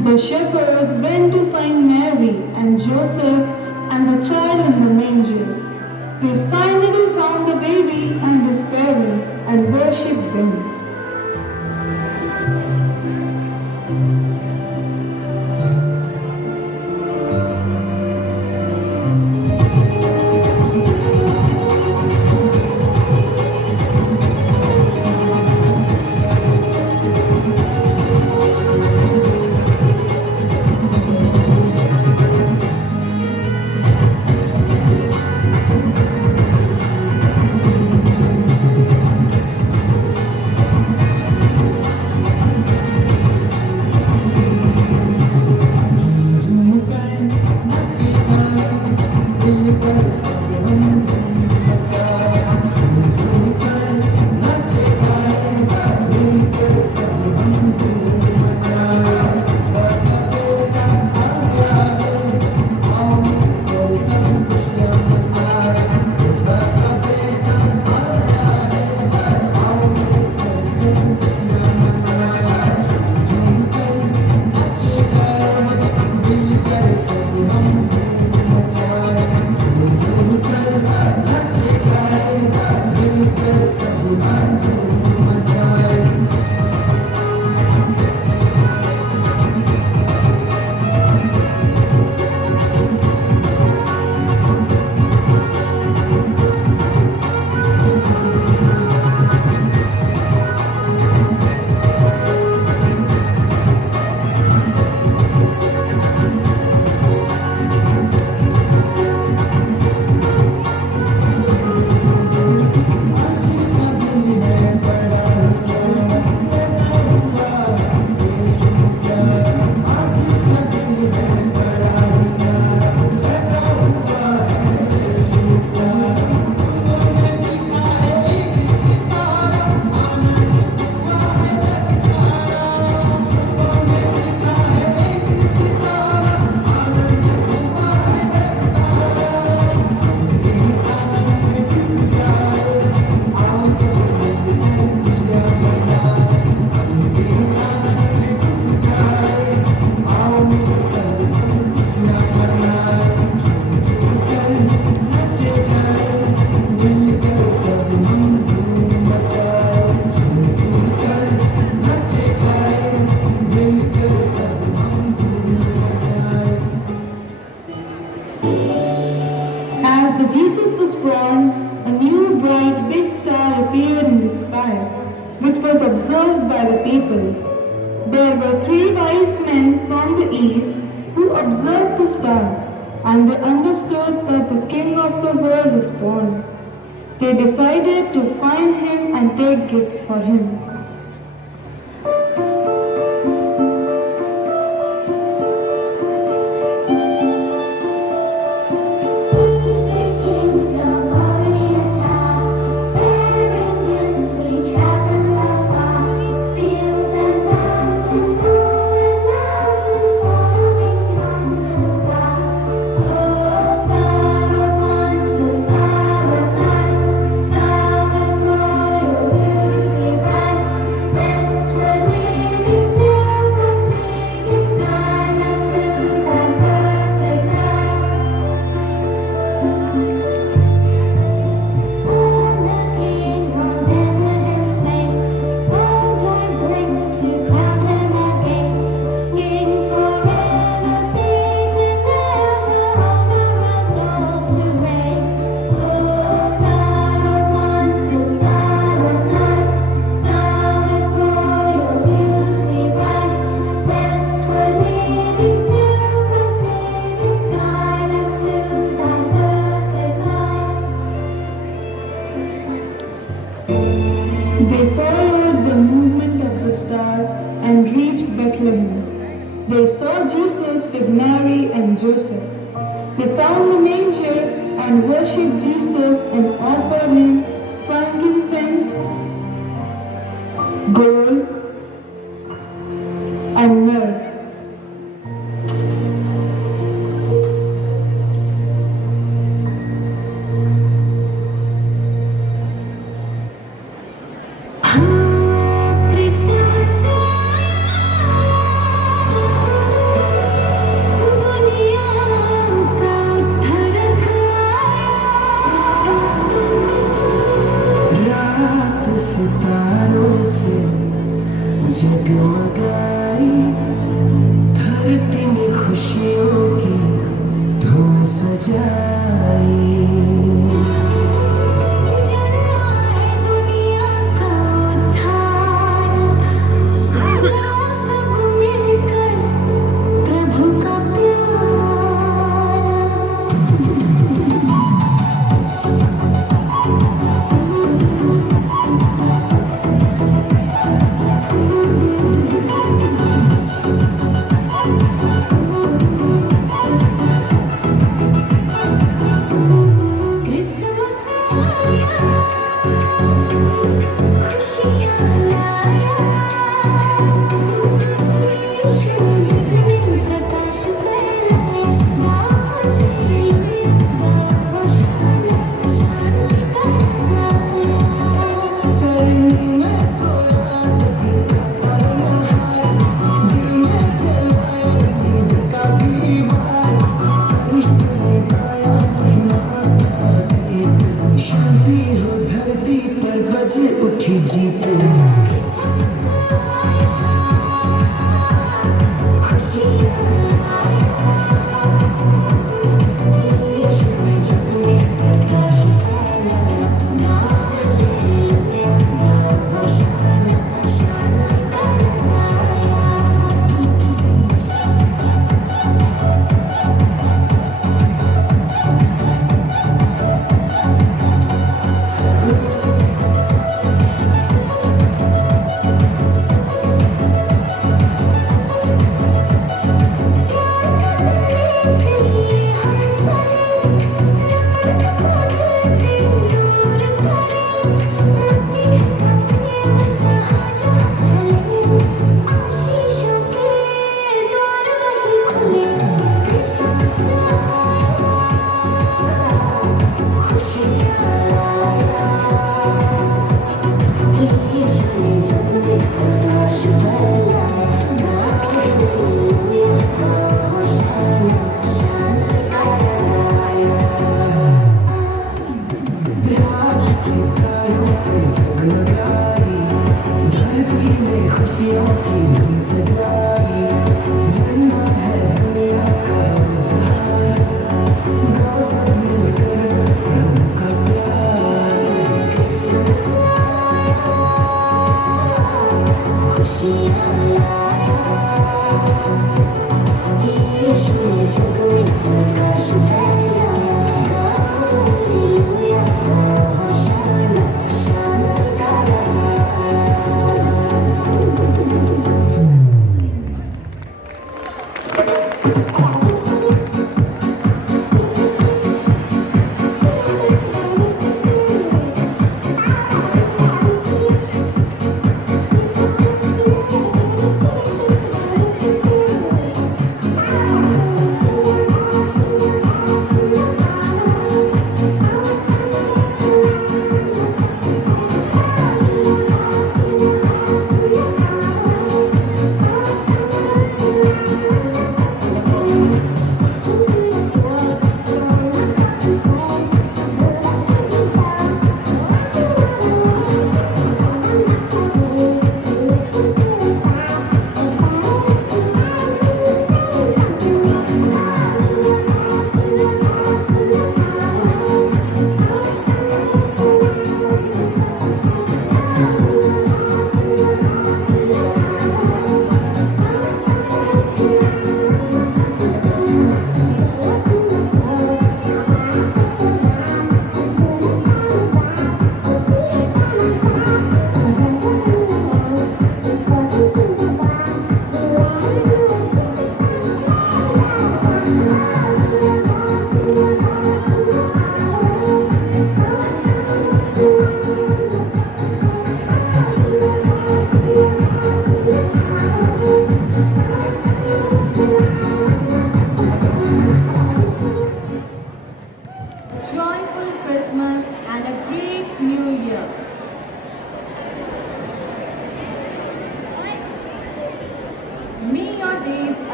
The shepherds went to find Mary and Joseph and the child in the manger. They finally found the baby and his parents and worshipped them. which was observed by the people. There were 3 wise men from the east who observed the star, and they understood that the King of the world is born. They decided to find him and take gifts for him. and reached Bethlehem. They saw Jesus with Mary and Joseph. They found the manger and worshipped Jesus and offered him frankincense, gold, and myrrh. रात सितारों से जगमगाई, धरती ने खुशियों की धुन सजाई। दुनिया का उद्धार, आओ सब मिलकर प्रभु का प्यार।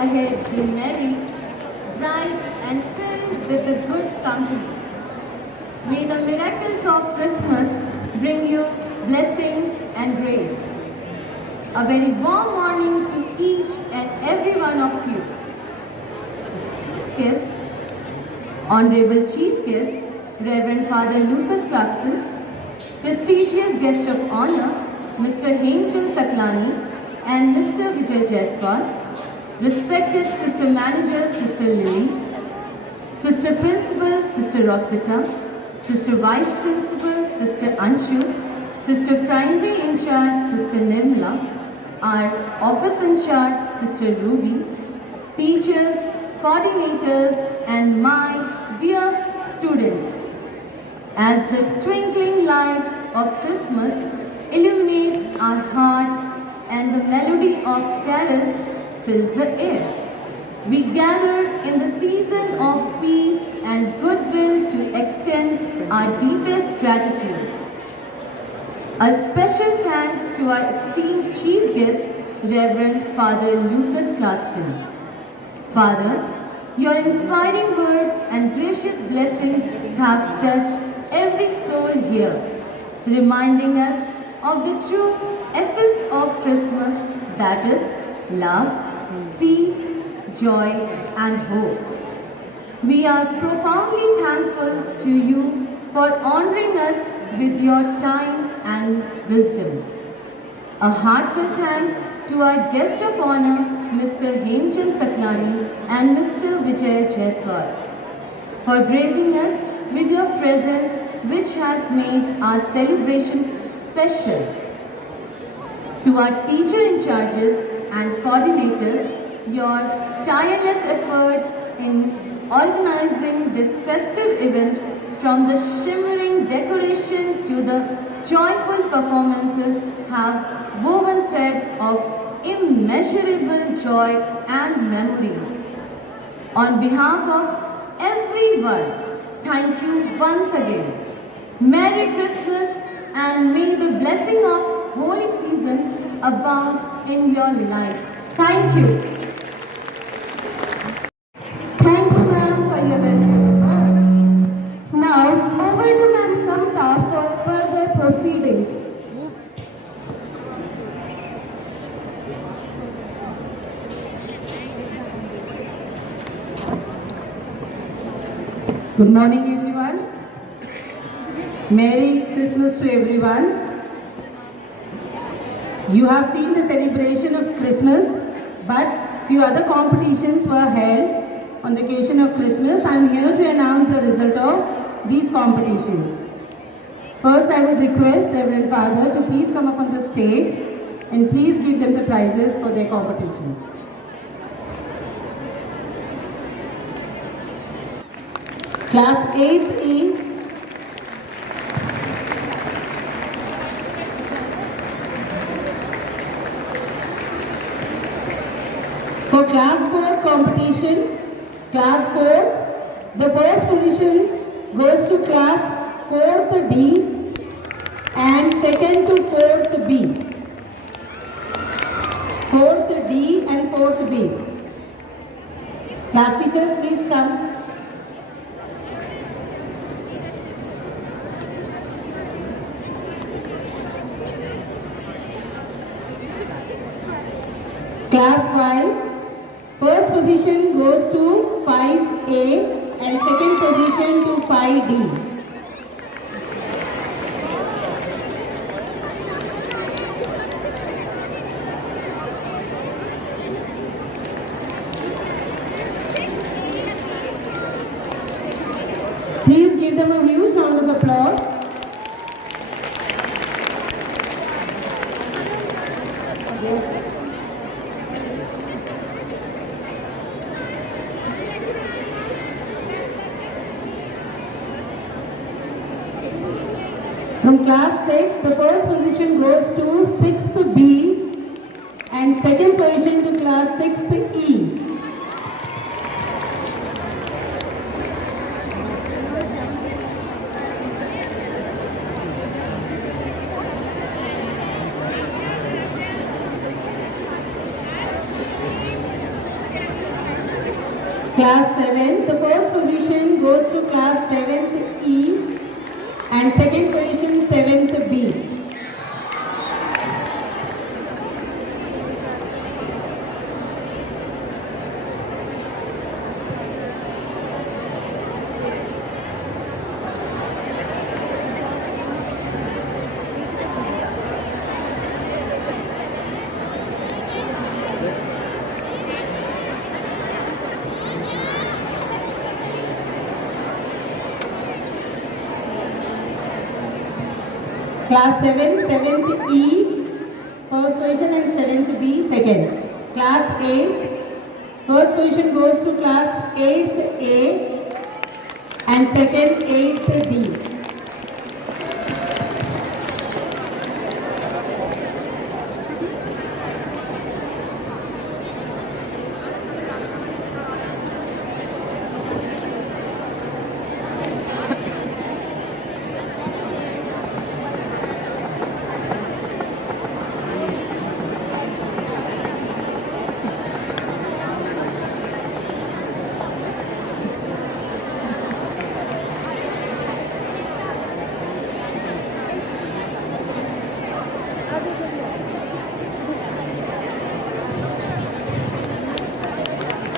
ahead be merry, bright and filled with the good company. May the miracles of Christmas bring you blessings and grace. A very warm morning to each and every one of you. Guest, Honorable Chief Guest, Reverend Father Lucas Claston, prestigious guest of honor, Mr. Hemchand Saklani and Mr. Vijay Jaiswal, respected Sister Manager, Sister Lily, Sister Principal, Sister Rosita, Sister Vice Principal, Sister Anshu, Sister Primary In Charge, Sister Nirmala, our Office In Charge, Sister Ruby, teachers, coordinators, and my dear students. As the twinkling lights of Christmas illuminates our hearts and the melody of carols fills the air, we gather in the season of peace and goodwill to extend our deepest gratitude. A special thanks to our esteemed Chief Guest, Reverend Father Lucas Claston. Father, your inspiring words and gracious blessings have touched every soul here, reminding us of the true essence of Christmas, that is love, peace, joy and hope. We are profoundly thankful to you for honoring us with your time and wisdom. A heartfelt thanks to our guest of honor, Mr. Hemchand Saklani and Mr. Vijay Jaiswal, for gracing us with your presence, which has made our celebration special. To our teacher in charges and coordinators, your tireless effort in organizing this festive event, from the shimmering decoration to the joyful performances, have woven thread of immeasurable joy and memories. On behalf of everyone, thank you once again. Merry Christmas, and may the blessing of Holy Season abound in your life. Thank you. Thank you, ma'am, for your welcome remarks. Now, over to Ma'am Samta for further proceedings. Good morning, everyone. Merry Christmas to everyone. You have seen the celebration of Christmas, but few other competitions were held on the occasion of Christmas. I am here to announce the result of these competitions. First, I would request Reverend Father to please come up on the stage and please give them the prizes for their competitions. Class 8E, for class 4 competition, class 4, the first position goes to class 4th D and second to 4th B. 4th D and 4th B. Class teachers, please come. Class 5, first position goes to 5A and second position to 5D. Please give them a huge round of applause. From class 6, the first position goes to 6th B and second position to class 6th E. Class 7, the first position goes to class 7th E and second position 7th B. Class 7, 7th E, first position and 7th B, second. Class 8, first position goes to class 8th A and second 8th D.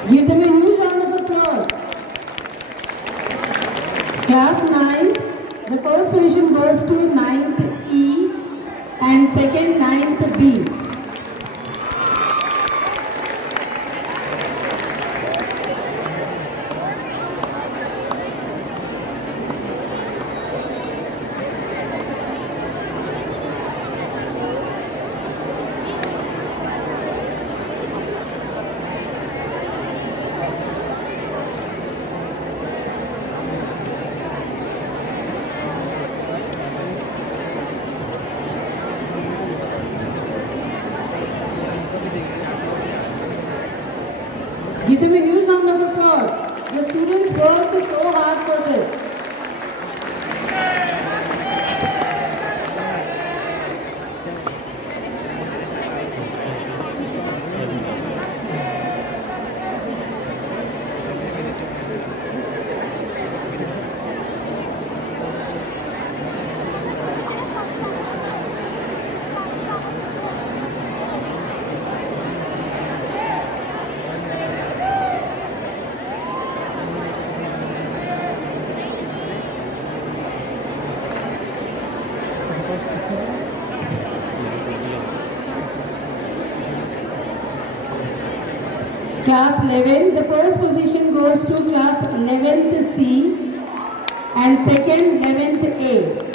Give them a huge round of applause. Class 9, the first position goes to 9th E and second 9th B. Give them a huge round of applause. The students worked so hard for this. Class 11, the first position goes to class 11th C and second 11th A.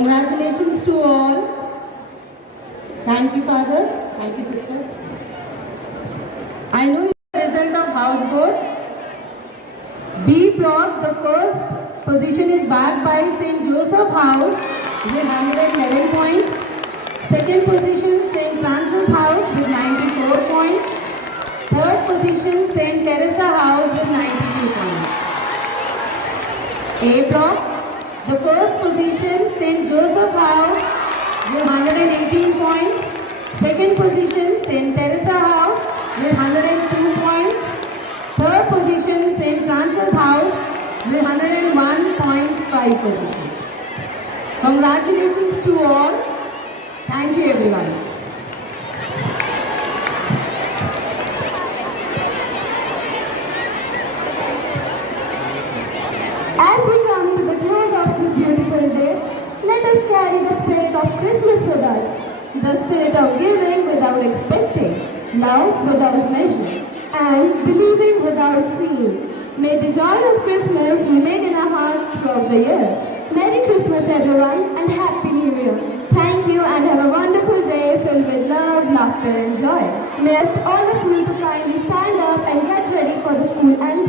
Congratulations to all. Thank you, Father. Thank you, Sister. I know the result of house board. B block, the first position is backed by St. Joseph House with 111 points. Second position, St. Francis House with 94 points. Third position, St. Teresa House with 92 points. A block, the first position, St. Joseph House with 118 points. Second position, St. Teresa House with 102 points. Third position, St. Francis House with 101.5 positions. Congratulations to all. Thank you, everyone. As we come to the close of this beautiful day, let us carry the spirit of Christmas with us. The spirit of giving without expecting, love without measure, and believing without seeing. May the joy of Christmas remain in our hearts throughout the year. Merry Christmas, everyone, and Happy New Year. Thank you and have a wonderful day filled with love, laughter, and joy. May I ask all of you to kindly stand up and get ready for the school annual